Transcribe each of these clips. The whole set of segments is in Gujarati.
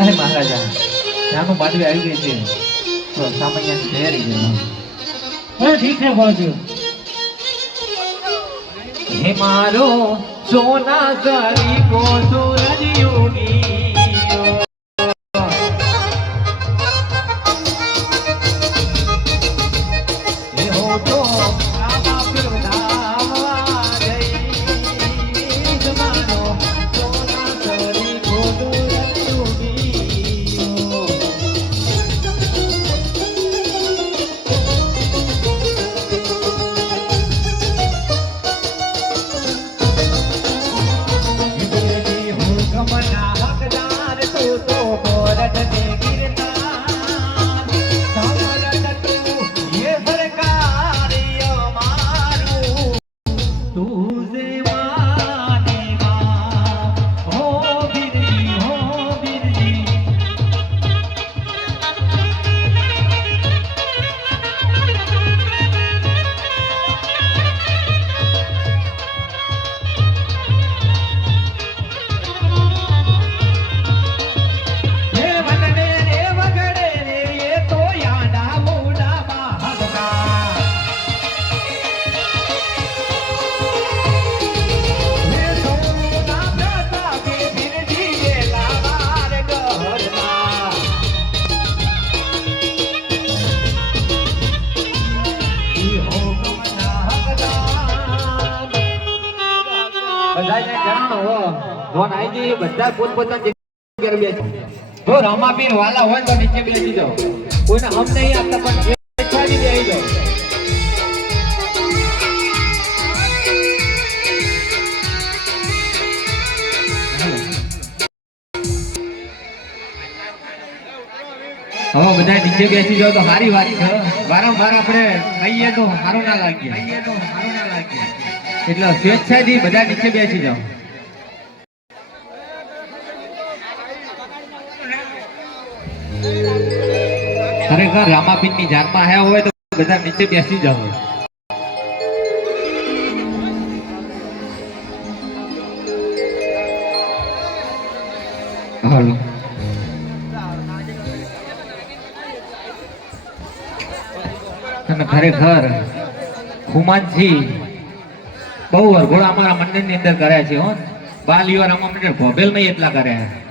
अरे महाराजा यहाँ माधवी आई गई थी तो सामान्य तैयारी है। ठीक है बाजू हे मारो सोना सारी को सूरज योगी हो तो બધા પોતપોતાની જગ્યાએ બેસી જો રામાપીર વાલા હોય તો નીચે બેસી જાઓ કોઈને હમ નહીં આપતા પણ બેસાડી બેસી જાઓ હવે બધા નીચે બેસી જાઓ તો સારી વાત છે વારંવાર આપણે કહીએ તો સારું ના લાગે એટલે સ્વેચ્છાથી બધા નીચે બેસી જાઓ ખરેખર રામાપીર ની જાનમાં આવ્યા હોય તો બધા નીચે બેસી જાવ તમે ખરેખર ખુમાનજી બહુ વરઘોડા અમારા મંદિર ની અંદર કર્યા છે હો બાલીઓ રામા મંદિર ભોબેલ માં એટલા કર્યા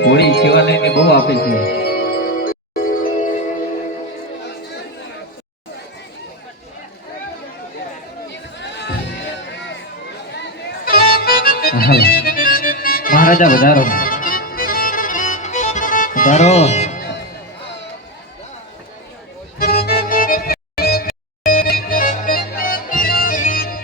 ઘોડી શિવાલય ને બહુ આપે છે મહારાજા વધારો વધારો